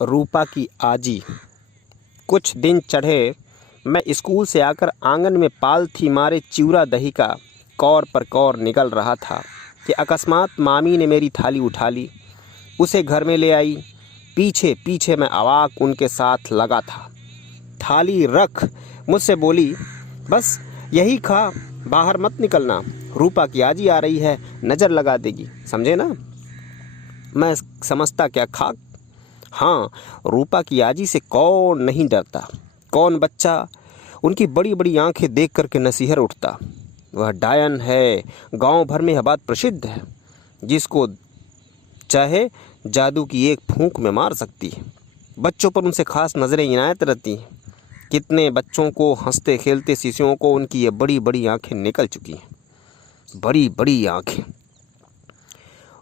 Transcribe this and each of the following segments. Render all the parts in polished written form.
रूपा की आजी। कुछ दिन चढ़े मैं स्कूल से आकर आंगन में पालथी मारे चिवड़ा दही का कौर पर कौर निगल रहा था कि अकस्मात मामी ने मेरी थाली उठा ली, उसे घर में ले आई। पीछे पीछे मैं अवाक उनके साथ लगा था। थाली रख, मुझसे बोली, बस यही खा, बाहर मत निकलना, रूपा की आजी आ रही है, नज़र लगा देगी, समझे ना। मैं समझता क्या खाक। हाँ, रूपा की आजी से कौन नहीं डरता, कौन बच्चा उनकी बड़ी बड़ी आंखें देख करके नसीहर उठता। वह डायन है, गांव भर में यह बात प्रसिद्ध है, जिसको चाहे जादू की एक फूंक में मार सकती है। बच्चों पर उनसे खास नज़रें इनायत रहती हैं। कितने बच्चों को, हंसते खेलते शिशुओं को उनकी ये बड़ी बड़ी आंखें निकल चुकी हैं, बड़ी बड़ी आंखें।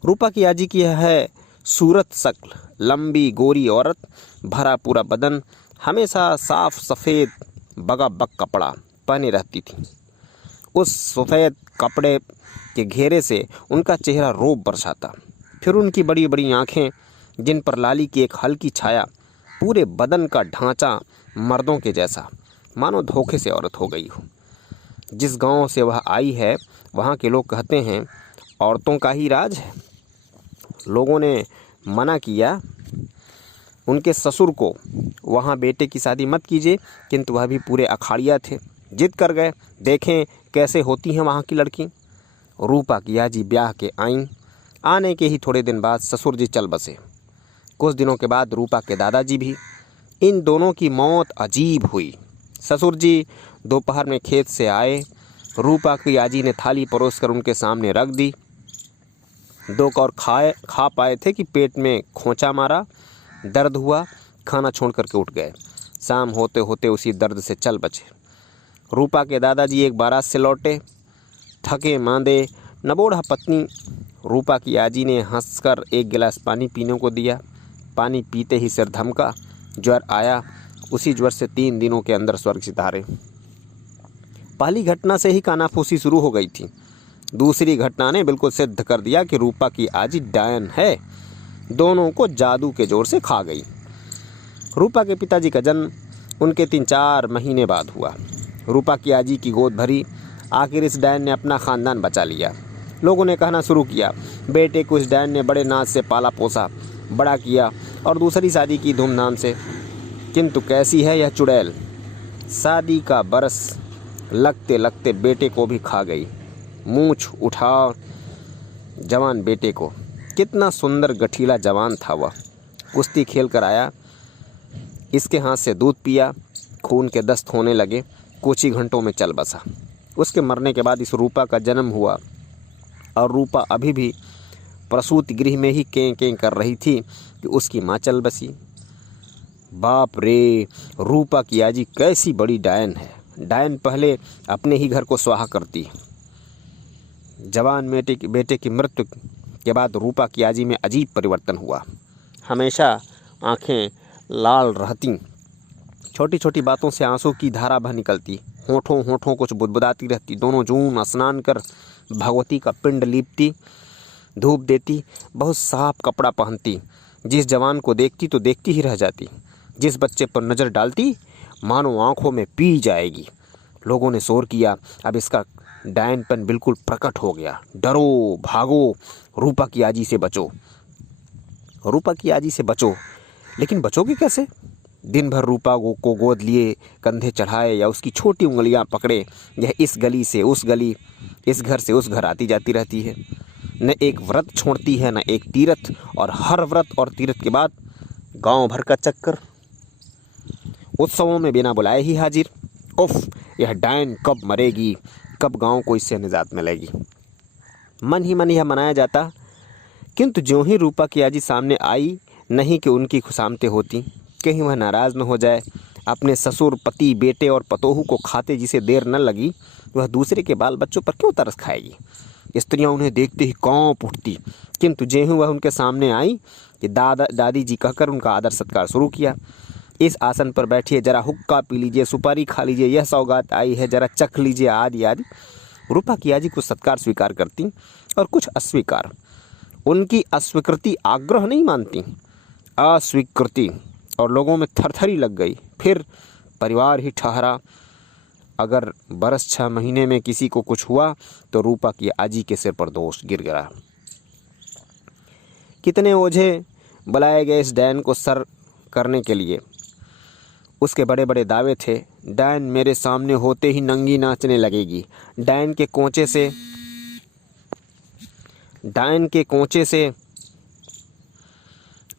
रूपा की आजी की यह है सूरत शक्ल, लंबी गोरी औरत, भरा पूरा बदन, हमेशा साफ सफ़ेद बगा बग कपड़ा पहने रहती थी। उस सफ़ेद कपड़े के घेरे से उनका चेहरा रौब बरसाता। फिर उनकी बड़ी बड़ी आंखें, जिन पर लाली की एक हल्की छाया, पूरे बदन का ढांचा मर्दों के जैसा, मानो धोखे से औरत हो गई हो। जिस गांव से वह आई है, वहाँ के लोग कहते हैं औरतों का ही राज है। लोगों ने मना किया उनके ससुर को, वहाँ बेटे की शादी मत कीजिए, किंतु वह भी पूरे अखाड़िया थे, जिद कर गए। देखें कैसे होती हैं वहाँ की लड़की। रूपा की आजी ब्याह के आईं। आने के ही थोड़े दिन बाद ससुर जी चल बसे। कुछ दिनों के बाद रूपा के दादाजी भी। इन दोनों की मौत अजीब हुई। ससुर जी दोपहर में खेत से आए। रूपा की आजी ने थाली परोसकर उनके सामने रख दी। दो कौर खा पाए थे कि पेट में खोंचा मारा, दर्द हुआ, खाना छोड़ करके उठ गए। शाम होते होते उसी दर्द से चल बचे। रूपा के दादाजी एक बारात से लौटे, थके मांदे, नबोढ़ा पत्नी रूपा की आजी ने हंसकर एक गिलास पानी पीने को दिया। पानी पीते ही सिर धमका, ज्वर आया। उसी ज्वर से 3 दिनों के अंदर स्वर्ग सितारे। पहली घटना से ही कानाफूसी शुरू हो गई थी। दूसरी घटना ने बिल्कुल सिद्ध कर दिया कि रूपा की आजी डायन है। दोनों को जादू के जोर से खा गई। रूपा के पिताजी का जन्म उनके 3-4 महीने बाद हुआ। रूपा की आजी की गोद भरी। आखिर इस डायन ने अपना ख़ानदान बचा लिया। लोगों ने कहना शुरू किया, बेटे को इस डायन ने बड़े नाज से पाला पोसा, बड़ा किया और दूसरी शादी की धूमधाम से। किंतु कैसी है यह चुड़ैल, शादी का बरस लगते लगते बेटे को भी खा गई। मूंछ उठा जवान बेटे को, कितना सुंदर गठीला जवान था वह। कुश्ती खेल कर आया, इसके हाथ से दूध पिया, खून के दस्त होने लगे, कुछ ही घंटों में चल बसा। उसके मरने के बाद इस रूपा का जन्म हुआ और रूपा अभी भी प्रसूति गृह में ही कें कें कर रही थी कि उसकी माँ चल बसी। बाप रे, रूपा की आजी कैसी बड़ी डायन है। डायन पहले अपने ही घर को स्वाहा करती। जवान बेटे की मृत्यु के बाद रूपा की आजी में अजीब परिवर्तन हुआ। हमेशा आंखें लाल रहती, छोटी छोटी बातों से आंसू की धारा बह निकलती, होठों कुछ बुदबुदाती रहती। दोनों जून स्नान कर भगवती का पिंड लीपती, धूप देती, बहुत साफ कपड़ा पहनती। जिस जवान को देखती तो देखती ही रह जाती। जिस बच्चे पर नज़र डालती मानो आंखों में पी जाएगी। लोगों ने शोर किया, अब इसका डायनपन बिल्कुल प्रकट हो गया। डरो, भागो, रूपा की आजी से बचो, रूपा की आजी से बचो। लेकिन बचोगे कैसे? दिन भर रूपा को गोद लिए, कंधे चढ़ाए या उसकी छोटी उंगलियां पकड़े, यह इस गली से उस गली, इस घर से उस घर आती जाती रहती है। न एक व्रत छोड़ती है, न एक तीर्थ, और हर व्रत और तीर्थ के बाद गांव भर का चक्कर, उत्सवों में बिना बुलाए ही हाजिर। उफ, यह डायन कब मरेगी, कब गांव को इससे निजात मिलेगी। मन ही मन यह मनाया जाता। किंतु ज्यों ही रूपा की आजी सामने आई, नहीं कि उनकी खुशामतें होती, कहीं वह नाराज़ न हो जाए। अपने ससुर, पति, बेटे और पतोहू को खाते जिसे देर न लगी, वह दूसरे के बाल बच्चों पर क्यों तरस खाएगी। स्त्रियां उन्हें देखते ही कांप उठती। किंतु ज्यों ही वह उनके सामने आई कि दादी जी कहकर उनका आदर सत्कार शुरू किया। इस आसन पर बैठिए, जरा हुक्का पी लीजिए, सुपारी खा लीजिए, यह सौगात आई है, जरा चख लीजिए, आदि आदि। रूपा की आजी कुछ सत्कार स्वीकार करती और कुछ अस्वीकार। उनकी अस्वीकृति आग्रह नहीं मानती, अस्वीकृति और लोगों में थरथरी लग गई। फिर परिवार ही ठहरा। अगर बरस 6 महीने में किसी को कुछ हुआ तो रूपा की आजी के सिर पर दोष गिर गिरा। कितने ओझे बुलाए गए इस डैन को सर करने के लिए। उसके बड़े बड़े दावे थे। डैन मेरे सामने होते ही नंगी नाचने लगेगी। डैन के कोंचे से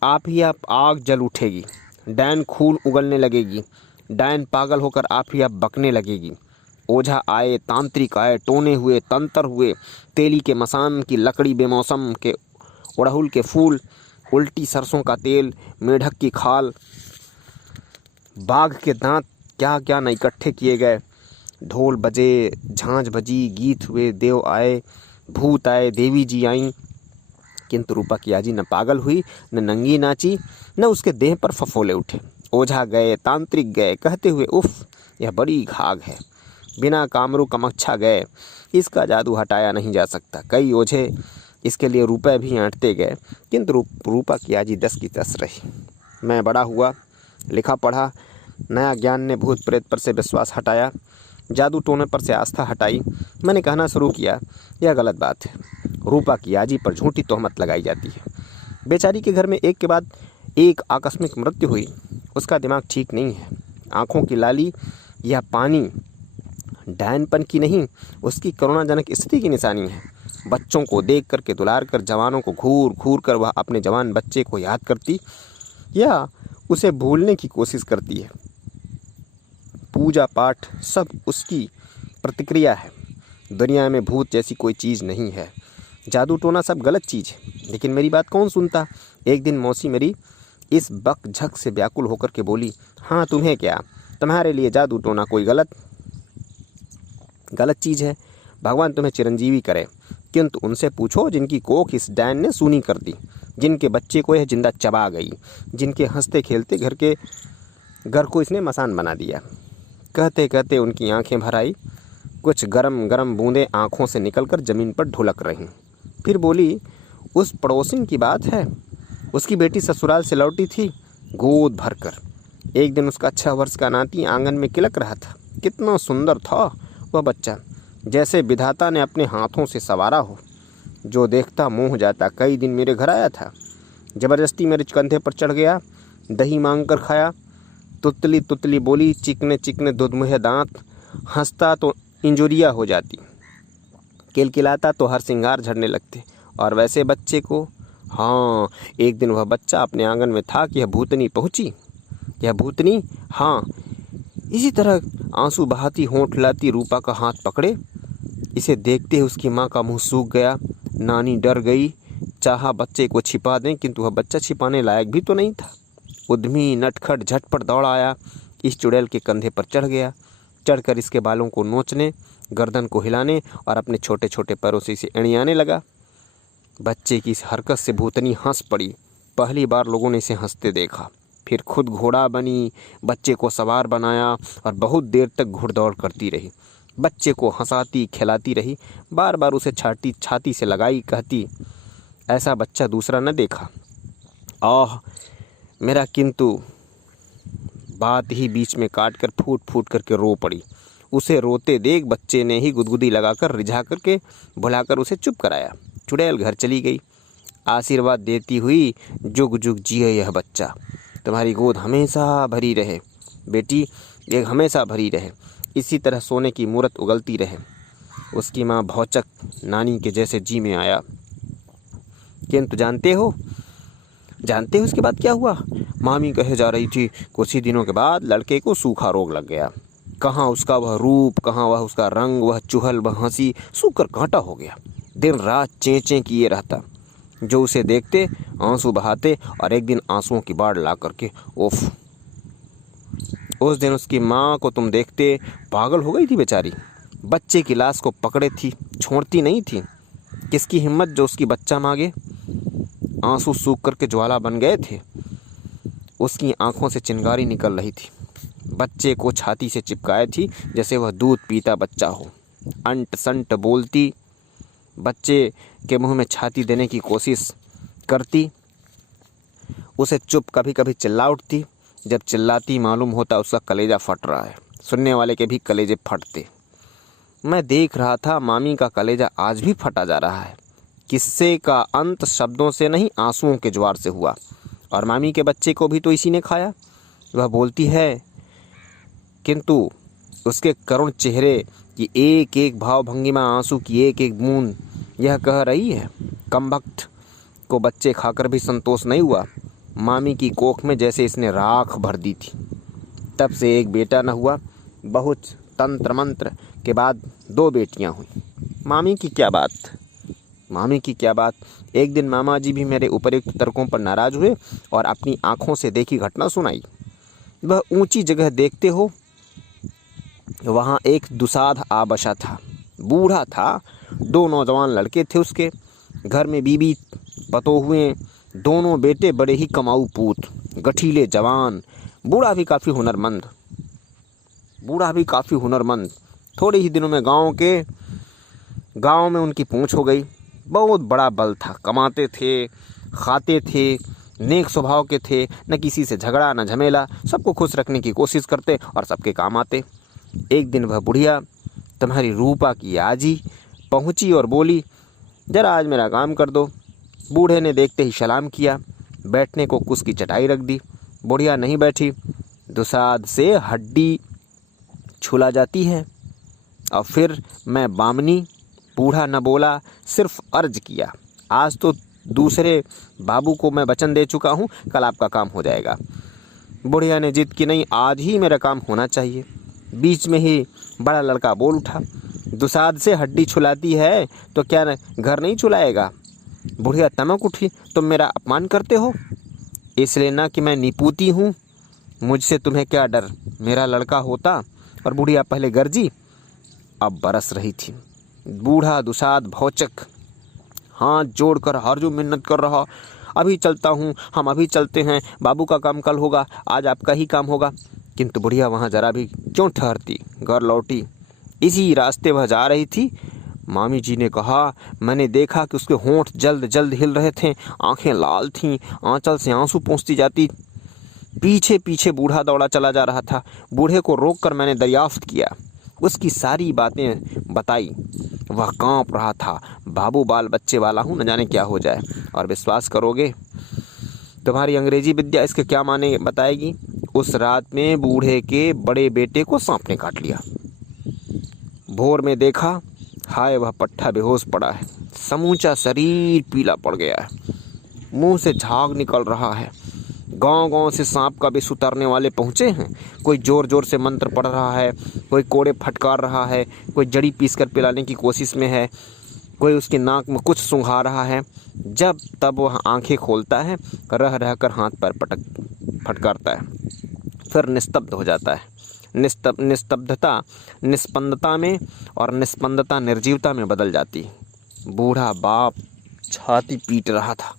आप ही आप आग जल उठेगी। डैन खून उगलने लगेगी। डैन पागल होकर आप ही आप बकने लगेगी। ओझा आए, तांत्रिक आए, टोने हुए, तंत्र हुए, तेली के मसान की लकड़ी, बेमौसम के उड़हुल के फूल, उल्टी सरसों का तेल, मेढक की खाल, बाघ के दांत, क्या क्या न इकट्ठे किए गए। ढोल बजे, झांझ बजी, गीत हुए, देव आए, भूत आए, देवी जी आईं। किंतु रूपा की आजी न पागल हुई, न नंगी नाची, न उसके देह पर फफोले उठे। ओझा गए, तांत्रिक गए, कहते हुए उफ यह बड़ी घाघ है। बिना कामरू कमच्छा गए, इसका जादू हटाया नहीं जा सकता। कई ओझे इसके लिए रुपए भी ऐंठते गए, किंतु रूपा की आजी 10 की 10 रही। मैं बड़ा हुआ, लिखा पढ़ा, नया ज्ञान ने भूत प्रेत पर से विश्वास हटाया, जादू टोने पर से आस्था हटाई। मैंने कहना शुरू किया, यह गलत बात है। रूपा की आजी पर झूठी तोहमत लगाई जाती है। बेचारी के घर में एक के बाद एक आकस्मिक मृत्यु हुई। उसका दिमाग ठीक नहीं है। आँखों की लाली या पानी डैनपन की नहीं, उसकी करुणाजनक स्थिति की निशानी है। बच्चों को देख करके दुलार कर, जवानों को घूर घूर कर वह अपने जवान बच्चे को याद करती या उसे भूलने की कोशिश करती है। पूजा पाठ सब उसकी प्रतिक्रिया है। दुनिया में भूत जैसी कोई चीज़ नहीं है। जादू टोना सब गलत चीज़ है, लेकिन मेरी बात कौन सुनता। एक दिन मौसी मेरी इस बक झक से व्याकुल होकर के बोली, हाँ तुम्हें क्या, तुम्हारे लिए जादू टोना कोई गलत चीज़ है। भगवान तुम्हें चिरंजीवी करे, किंतु उनसे पूछो जिनकी कोख इस डैन ने सूनी कर दी, जिनके बच्चे को यह जिंदा चबा गई, जिनके हंसते खेलते घर को इसने मसान बना दिया। कहते कहते उनकी आंखें भर आई। कुछ गरम गरम बूंदें आंखों से निकलकर ज़मीन पर ढुलक रहीं। फिर बोली, उस पड़ोसिन की बात है, उसकी बेटी ससुराल से लौटी थी गोद भरकर। एक दिन उसका 6 वर्ष का नाती आंगन में किलक रहा था। कितना सुंदर था वह बच्चा, जैसे विधाता ने अपने हाथों से संवारा हो। जो देखता मोह जाता। कई दिन मेरे घर आया था, ज़बरदस्ती मेरे कंधे पर चढ़ गया, दही मांग कर खाया। तुतली तुतली बोली, चिकने चिकने दुधमुहे दांत, हंसता तो इंजुरिया हो जाती, किलकिलाता तो हर सिंगार झड़ने लगते। और वैसे बच्चे को, हाँ एक दिन वह बच्चा अपने आंगन में था कि यह भूतनी पहुंची। यह भूतनी, हाँ इसी तरह आंसू बहाती होंठ लाती रूपा का हाथ पकड़े। इसे देखते ही उसकी माँ का मुंह सूख गया। नानी डर गई, चाहा बच्चे को छिपा दें, किंतु वह बच्चा छिपाने लायक भी तो नहीं था। उद्यमी नटखट झटपट दौड़ आया, इस चुड़ैल के कंधे पर चढ़ गया। चढ़कर इसके बालों को नोचने, गर्दन को हिलाने और अपने छोटे छोटे पैरों से इसे एड़ियाने लगा। बच्चे की इस हरकत से भूतनी हंस पड़ी। पहली बार लोगों ने इसे हंसते देखा। फिर खुद घोड़ा बनी, बच्चे को सवार बनाया और बहुत देर तक घुड़दौड़ करती रही। बच्चे को हंसाती खिलाती रही, बार बार उसे छाती से लगाई, कहती, ऐसा बच्चा दूसरा न देखा। आह मेरा किंतु बात ही बीच में काट कर फूट फूट करके रो पड़ी। उसे रोते देख बच्चे ने ही गुदगुदी लगाकर रिझा करके बुलाकर उसे चुप कराया। चुड़ैल घर चली गई, आशीर्वाद देती हुई, जुग जुग जिए यह बच्चा, तुम्हारी गोद हमेशा भरी रहे बेटी, ये हमेशा भरी रहे, इसी तरह सोने की मूरत उगलती रहे। उसकी माँ भौचक नानी के जैसे जी में आया। किंतु जानते हो इसके बाद क्या हुआ? मामी कहे जा रही थी, कुछ ही दिनों के बाद लड़के को सूखा रोग लग गया। कहाँ उसका वह रूप, कहाँ वह उसका रंग, वह चुहल, वह हंसी, सूख कर कांटा हो गया। दिन रात चें किए रहता। जो उसे देखते आंसू बहाते और एक दिन आंसुओं की बाढ़ ला करके उफ। उस दिन उसकी माँ को तुम देखते पागल हो गई थी बेचारी। बच्चे की लाश को पकड़े थी, छोड़ती नहीं थी। किसकी हिम्मत जो उसकी बच्चा मांगे। आंसू सूख करके ज्वाला बन गए थे। उसकी आंखों से चिंगारी निकल रही थी। बच्चे को छाती से चिपकाए थी जैसे वह दूध पीता बच्चा हो। अंट संट बोलती, बच्चे के मुंह में छाती देने की कोशिश करती। उसे चुप कभी कभी चिल्ला उठती। जब चिल्लाती मालूम होता उसका कलेजा फट रहा है। सुनने वाले के भी कलेजे फटते। मैं देख रहा था मामी का कलेजा आज भी फटा जा रहा है। किस्से का अंत शब्दों से नहीं आंसुओं के ज्वार से हुआ। और मामी के बच्चे को भी तो इसी ने खाया। वह बोलती है, किंतु उसके करुण चेहरे की एक एक भाव भंगिमा, आंसू की एक एक बूंद यह कह रही है, कमबख्त को बच्चे खाकर भी संतोष नहीं हुआ। मामी की कोख में जैसे इसने राख भर दी थी। तब से एक बेटा न हुआ। बहुत तंत्र मंत्र के बाद 2 बेटियां हुई। मामी की क्या बात। एक दिन मामा जी भी मेरे उपयुक्त तर्कों पर नाराज हुए और अपनी आंखों से देखी घटना सुनाई। वह ऊंची जगह देखते हो, वहाँ एक दुसाध आ बसा था। बूढ़ा था। 2 नौजवान लड़के थे उसके। घर में बीबी पतोह हुए। दोनों बेटे बड़े ही कमाऊ पूत, गठीले जवान। बूढ़ा भी काफ़ी हुनरमंद। थोड़े ही दिनों में गांव में उनकी पूंछ हो गई। बहुत बड़ा बल था। कमाते थे, खाते थे, नेक स्वभाव के थे। न किसी से झगड़ा न झमेला। सबको खुश रखने की कोशिश करते और सबके काम आते। एक दिन वह बुढ़िया, तुम्हारी रूपा की आजी, पहुंची और बोली, जरा आज मेरा काम कर दो। बूढ़े ने देखते ही सलाम किया। बैठने को कुस की चटाई रख दी। बुढ़िया नहीं बैठी। दुसाध से हड्डी छुला जाती है। और फिर मैं बामनी। बूढ़ा न बोला, सिर्फ अर्ज किया, आज तो दूसरे बाबू को मैं वचन दे चुका हूँ, कल आपका काम हो जाएगा। बुढ़िया ने जिद की, नहीं, आज ही मेरा काम होना चाहिए। बीच में ही बड़ा लड़का बोल उठा, दुसाध से हड्डी छुलाती है तो क्या घर नहीं छुलाएगा। बुढ़िया तमक उठी, तुम मेरा अपमान करते हो। इसलिए ना कि मैं निपूती हूँ, मुझसे तुम्हें क्या डर, मेरा लड़का होता। और बुढ़िया पहले गरजी, अब बरस रही थी। बूढ़ा दुसाध भौचक हाथ जोड़कर हरजू मिन्नत कर रहा, अभी चलता हूँ, हम अभी चलते हैं, बाबू का काम कल होगा, आज आपका ही काम होगा। किंतु बुढ़िया वहाँ जरा भी क्यों ठहरती, घर लौटी। इसी रास्ते वह जा रही थी। मामी जी ने कहा, मैंने देखा कि उसके होंठ जल्द जल्द हिल रहे थे, आंखें लाल थीं, आंचल से आंसू पोंछती जाती। पीछे पीछे बूढ़ा दौड़ा चला जा रहा था। बूढ़े को रोककर मैंने दरियाफ्त किया, उसकी सारी बातें बताई। वह कांप रहा था, बाबू बाल बच्चे वाला हूँ, न जाने क्या हो जाए। और विश्वास करोगे, तुम्हारी अंग्रेजी विद्या इसके क्या माने बताएगी। उस रात में बूढ़े के बड़े बेटे को सांप ने काट लिया। भोर में देखा, हाय वह पट्ठा बेहोश पड़ा है, समूचा शरीर पीला पड़ गया है, मुंह से झाग निकल रहा है। गांव-गांव से सांप का विष उतारने वाले पहुंचे हैं। कोई जोर जोर से मंत्र पढ़ रहा है, कोई कोड़े फटकार रहा है, कोई जड़ी पीसकर पिलाने की कोशिश में है, कोई उसके नाक में कुछ सूंघा रहा है। जब तब वह आंखें खोलता है, रह रहकर हाथ पैर फटकारता है, फिर निस्तब्ध हो जाता है। निस्तब्धता निस्पंदता में और निस्पंदता निर्जीवता में बदल जाती। बूढ़ा बाप छाती पीट रहा था।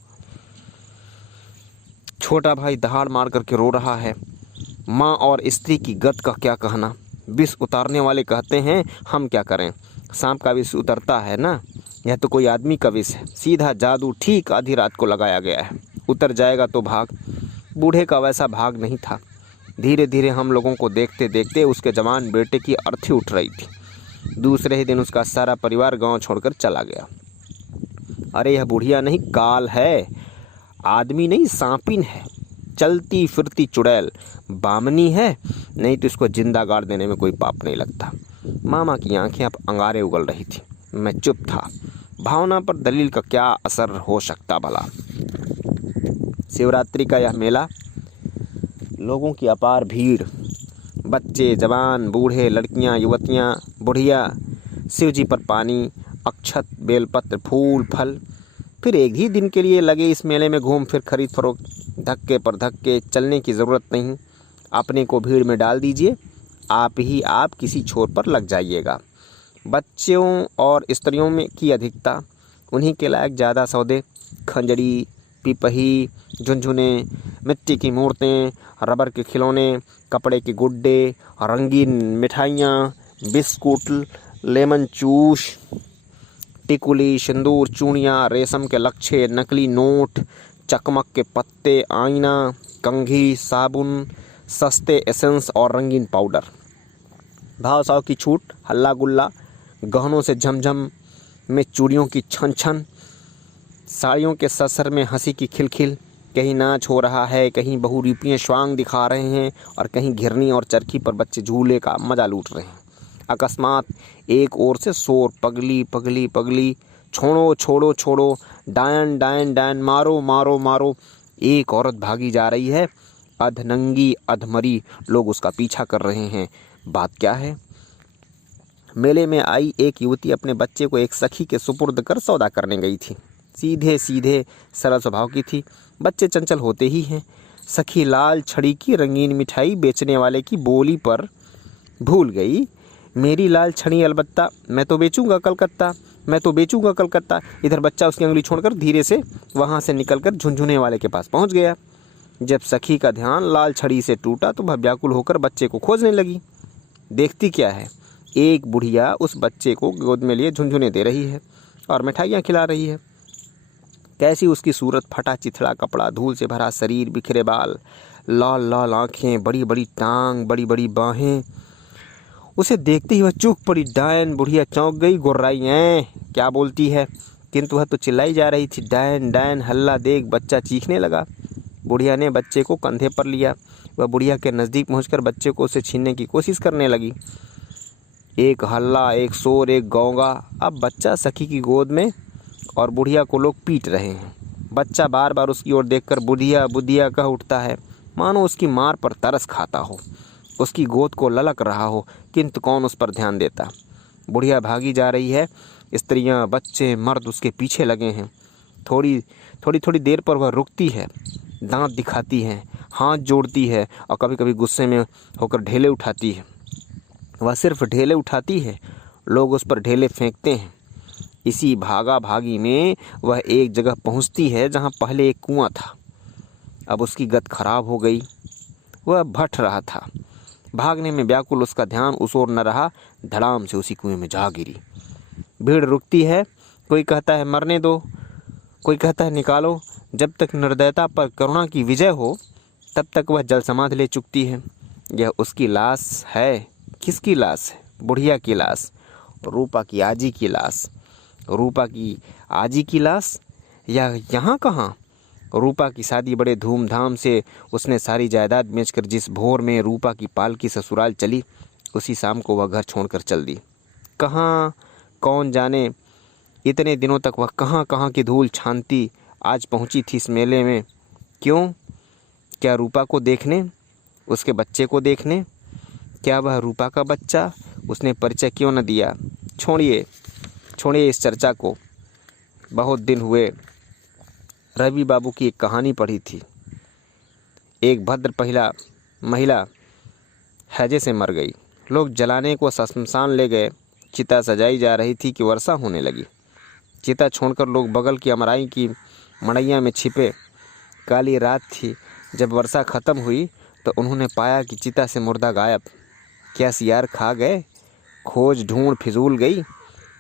छोटा भाई दहाड़ मार करके रो रहा है। माँ और स्त्री की गत का क्या कहना। विष उतारने वाले कहते हैं, हम क्या करें, सांप का विष उतरता है ना, यह तो कोई आदमी का विष है, सीधा जादू, ठीक आधी रात को लगाया गया है, उतर जाएगा तो भाग। बूढ़े का वैसा भाग नहीं था। धीरे धीरे हम लोगों को देखते देखते उसके जवान बेटे की अर्थी उठ रही थी। दूसरे ही दिन उसका सारा परिवार गांव छोड़कर चला गया। अरे यह बुढ़िया नहीं, काल है, आदमी नहीं, सांपिन है, चलती फिरती चुड़ैल, बामनी है, नहीं तो इसको जिंदा गाड़ देने में कोई पाप नहीं लगता। मामा की आंखें अब अंगारे उगल रही थी। मैं चुप था। भावना पर दलील का क्या असर हो सकता भला। शिवरात्रि का यह मेला, लोगों की अपार भीड़, बच्चे, जवान, बूढ़े, लड़कियां, युवतियां, बुढ़िया, शिवजी पर पानी, अक्षत, बेलपत्र, फूल, फल। फिर एक ही दिन के लिए लगे इस मेले में घूम फिर खरीद फरोख्त, धक्के पर धक्के, चलने की ज़रूरत नहीं। अपने को भीड़ में डाल दीजिए, आप किसी छोर पर लग जाइएगा। बच्चों और स्त्रियों में की अधिकता, उन्हीं के लायक ज़्यादा सौदे, खंजड़ी, पिपही, झुनझुने, मिट्टी की मूर्तें, रबर के खिलौने, कपड़े के गुड्डे, रंगीन मिठाइयाँ, बिस्कुट, लेमन चूस, टिकुली, सिंदूर, चूड़ियाँ, रेशम के लच्छे, नकली नोट, चकमक के पत्ते, आईना, कंघी, साबुन, सस्ते एसेंस और रंगीन पाउडर। भाव साव की छूट, हल्ला गुल्ला, गहनों से झमझम में चूड़ियों की छन छन, साड़ियों के ससर में हंसी की खिलखिल। कहीं नाच हो रहा है, कहीं बहुरूपिये स्वांग दिखा रहे हैं और कहीं घिरनी और चरखी पर बच्चे झूले का मजा लूट रहे हैं। अकस्मात एक ओर से शोर, पगली पगली पगली, छोड़ो छोड़ो छोड़ो, डायन डायन डायन, मारो मारो मारो। एक औरत भागी जा रही है, अधनंगी अधमरी, लोग उसका पीछा कर रहे हैं। बात क्या है? मेले में आई एक युवती अपने बच्चे को एक सखी के सुपुर्द कर सौदा करने गई थी। सीधे सीधे सरल स्वभाव की थी, बच्चे चंचल होते ही हैं। सखी लाल छड़ी की रंगीन मिठाई बेचने वाले की बोली पर भूल गई, मेरी लाल छड़ी अलबत्ता, मैं तो बेचूंगा कलकत्ता, मैं तो बेचूंगा कलकत्ता। इधर बच्चा उसकी अंगुली छोड़कर धीरे से वहाँ से निकलकर झुनझुने वाले के पास पहुँच गया। जब सखी का ध्यान लाल छड़ी से टूटा तो वह व्याकुल होकर बच्चे को खोजने लगी। देखती क्या है, एक बुढ़िया उस बच्चे को गोद में लिए झुनझुने दे रही है और मिठाइयाँ खिला रही है। कैसी उसकी सूरत, फटा चिथड़ा कपड़ा, धूल से भरा शरीर, बिखरे बाल, लाल लाल आँखें, बड़ी बड़ी टांग, बड़ी बड़ी बाहें। उसे देखते ही वह चूक पड़ी। डायन, बुढ़िया चौंक गई, गुर्राई, हैं क्या बोलती है? किंतु वह तो चिल्लाई जा रही थी, डायन डायन। हल्ला देख बच्चा चीखने लगा। बुढ़िया ने बच्चे को कंधे पर लिया। वह बुढ़िया के नज़दीक पहुंचकर बच्चे को उसे छीनने की कोशिश करने लगी। एक हल्ला, एक शोर, एक गौंगा। अब बच्चा सखी की गोद में और बुढ़िया को लोग पीट रहे हैं। बच्चा बार बार उसकी ओर देखकर बुढ़िया बुढ़िया कह उठता है, मानो उसकी मार पर तरस खाता हो, उसकी गोद को ललक रहा हो, किंतु कौन उस पर ध्यान देता। बुढ़िया भागी जा रही है, स्त्रियां, बच्चे, मर्द उसके पीछे लगे हैं। थोड़ी देर पर वह रुकती है, दांत दिखाती है, हाथ जोड़ती है और कभी कभी गुस्से में होकर ढेले उठाती है। वह सिर्फ ढेले उठाती है, लोग उस पर ढेले फेंकते हैं। इसी भागा भागी में वह एक जगह पहुंचती है जहां पहले एक कुआं था। अब उसकी गत खराब हो गई, वह भट रहा था। भागने में व्याकुल उसका ध्यान उस ओर न रहा, धड़ाम से उसी कुएं में जा गिरी। भीड़ रुकती है, कोई कहता है मरने दो, कोई कहता है निकालो। जब तक निर्दयता पर करुणा की विजय हो तब तक वह जल समाधि ले चुकती है। यह उसकी लाश है। किसकी लाश है? बुढ़िया की लाश, रूपा की आजी की लाश। रूपा की आजी की लाश या यहाँ कहाँ? रूपा की शादी बड़े धूमधाम से उसने सारी जायदाद बेचकर जिस भोर में रूपा की पालकी ससुराल चली, उसी शाम को वह घर छोड़कर चल दी। कहाँ, कौन जाने इतने दिनों तक वह कहाँ कहाँ की धूल छानती आज पहुँची थी इस मेले में। क्यों? क्या रूपा को देखने, उसके बच्चे को देखने? क्या वह रूपा का बच्चा? उसने परिचय क्यों न दिया? छोड़िए इस चर्चा को। बहुत दिन हुए। रवि बाबू की एक कहानी पढ़ी थी। एक भद्र महिला हैजे से मर गई। लोग जलाने को शमशान ले गए। चिता सजाई जा रही थी कि वर्षा होने लगी। चिता छोड़कर लोग बगल की अमराई की मड़ैया में छिपे। काली रात थी। जब वर्षा खत्म हुई तो उन्होंने पाया कि चिता से मुर्दा गायब। क्या सियार खा गए? खोज ढूंढ फिजूल गई।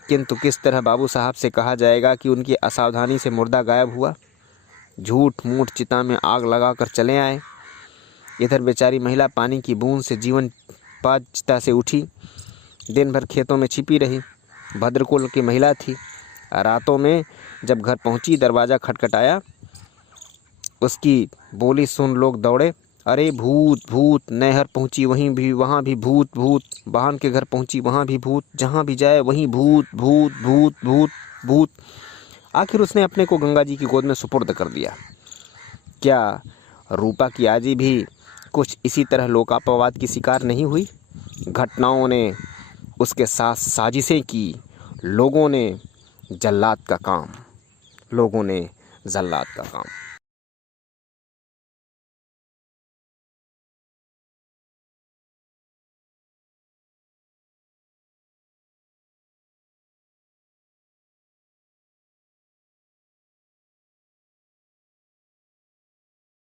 किंतु किस तरह बाबू साहब से कहा जाएगा कि उनकी असावधानी से मुर्दा गायब हुआ? झूठ मूठ चिता में आग लगाकर चले आए। इधर बेचारी महिला पानी की बूंद से जीवन पा चिता से उठी। दिन भर खेतों में छिपी रही। भद्रकुल की महिला थी। रातों में जब घर पहुंची, दरवाज़ा खटखटाया। उसकी बोली सुन लोग दौड़े। अरे भूत भूत! नहर पहुंची वहाँ भी भूत भूत, बहन के घर पहुंची वहाँ भी भूत, जहाँ भी जाए वहीं भूत भूत भूत भूत भूत। आखिर उसने अपने को गंगा जी की गोद में सुपुर्द कर दिया। क्या रूपा की आजी भी कुछ इसी तरह लोकापवाद की शिकार नहीं हुई? घटनाओं ने उसके साथ साजिशें की। लोगों ने जल्लाद का काम